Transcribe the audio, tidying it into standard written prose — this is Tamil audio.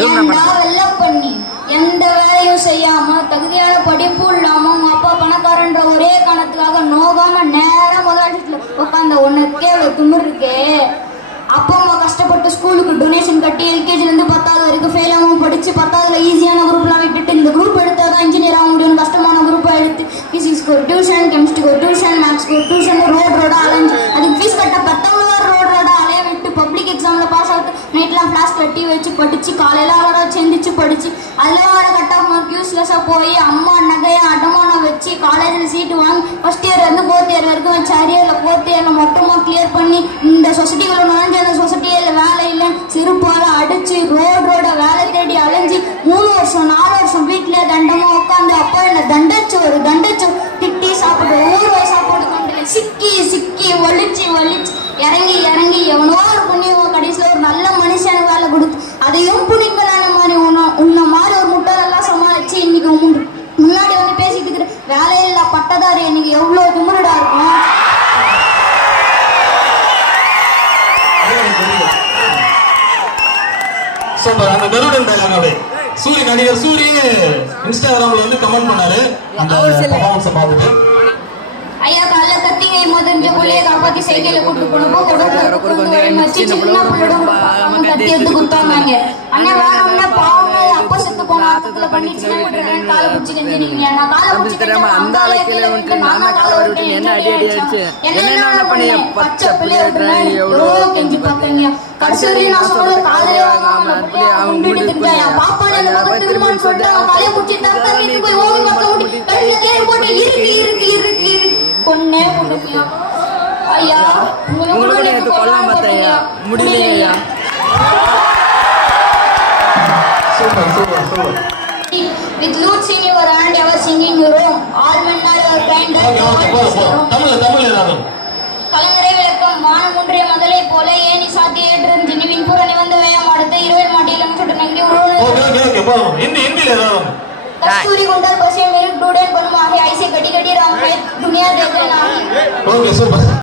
வெள்ளம் பண்ணி எந்த வேலையும் செய்யாம தகுதியான படிப்பு இல்லாம உங்க அப்பா பணக்காரன்ற ஒரே காரணத்துக்காக நோகாம நேரம் முதலாளித்துல உட்காந்த உனக்கே திமிர் இருக்கே. அப்பா அம்மா கஷ்டப்பட்டு ஸ்கூலுக்கு டொனேஷன் கட்டி எல்கேஜில இருந்து 10வது வரைக்கும் ஃபெயில் ஆகாம படிச்சு 10வதுல ஈஸியான குரூப்லாம் விட்டுட்டு இந்த குரூப் எடுத்தாதான் இன்ஜினியர் ஆக முடியும் கஷ்டமான குரூப்பா எடுத்து பிசிக்ஸ்க்கு ஒரு டியூஷன், கெமிஸ்ட்ரிக்கு ஒரு டியூஷன், மேக்ஸ்க்கு ஒரு டியூஷன், ரோடா அலைஞ்சு அதுக்கு ஃபீஸ் கட்ட 10வது ரோடா அலைய விட்டு பப்ளிக் எக்ஸாம்ல பாஸ் ஆகிட்டு நைட்லாம் கிளாஸ்ல டீ வச்சு படிச்சு காலையில அவரோட செந்திச்சு படிச்சு அதுல வர கட் ஆஃப் மார்க் யூஸ்லெஸ்ஸா போய் அம்மா நகையை அடமானம் வச்சு காலேஜ்ல சீட்டு வாங்கி ஃபர்ஸ்ட் இயர்ல இருந்து 4th இயர் வரைக்கும் வச்சு அரியர்ல 4th இயர்ல மொத்தமா கிளியர் பண்ணி இந்த சொசைட்டிக்குள்ள நுழைஞ்சு அந்த சொசைட்டியில வேலை இல்லை செருப்பால அடிச்சு ரோட வேலை தேடி அலைஞ்சு 3 வருஷம் 4 வருஷம் வீட்டுல தண்டமா உட்காந்து அப்பா என்ன தண்டச்சு திட்டி சாப்பிட்டு ஊறுகாய் சாப்பாடு கொண்டு சிக்கி ஒழிச்சு இறங்கி எவனோ ஒரு புண்ணியம் கடைசியில ஒரு நல்ல மனுஷனுக்கு வேலை கொடுத்து அதையும் புனிங்கலான மாதிரி உன்ன மாதிரி ஒரு முட்டாளெல்லாம் சமாளிச்சு இன்னைக்கு முன்னாடி வந்து பேசிட்டு இருக்கிற வேலையில்லா பட்டதாரி எனக்கு எவ்வளவு திமிருடா இருக்கும். அந்த கருடன் டைலாக் சூரிய நடிகர் சூரிய இன்ஸ்டாகிராம்ல வந்து கமெண்ட் பண்ணாரு அந்த பெர்ஃபார்மன்ஸை பார்த்துட்டு. ஐயா காலைல கத்திங்கை முதஞ்ச புள்ளைய காப்பாத்தி சைக்கிள்ல கூட்டு போனப்போ சின்ன பிள்ளையோட கத்தி எடுத்து கொடுத்தாங்க. அண்ணா வேணும்னா பாவமே அப்பா செத்து போன ஆத்தத்துல பண்ணி சின்ன பிள்ளை காலை பிடிச்சி கெஞ்சினீங்க. நான் காலை பிடிச்சி அந்த ஆளைக்கில வந்து நான் காலை விட்டு என்ன அடி அடிச்சு என்ன பண்ணி பச்சை பிள்ளைய எவ்வளவு கெஞ்சி பார்த்தீங்க. கடைசி நான் சொல்ற காலையே வாங்காம அவன் முடிட்டு என் பாப்பா என்ன மகன் திருமணம் சொல்லிட்டு அவன் காலையை பிடிச்சி தக்காளி போய் ஓடி மக்கள் ஓடி கையில கேரி போட்டு இருக்கு பொண்ணே முடியா ஐயா உங்களுக்கு நேத்து கொல்லாம ஐயா முடியலையா. Super with lutes in your hand ever singing your own all men are your kind Tamil ஏதாவது கலங்கரை விளக்கம் வானம் ஒன்றிய முதலை போல ஏனி சாத்தி ஏற்று ஜினிவின் புறணி வந்து வேயம் அடுத்த 20 மாட்டியிலும் சுட்டு நங்கி हिंदी ஏதாவது कस्तूरी गुंडल बसे मेरे डूडन बनवा है ऐसे गड़ी राम है दुनिया देख लेना. Okay super.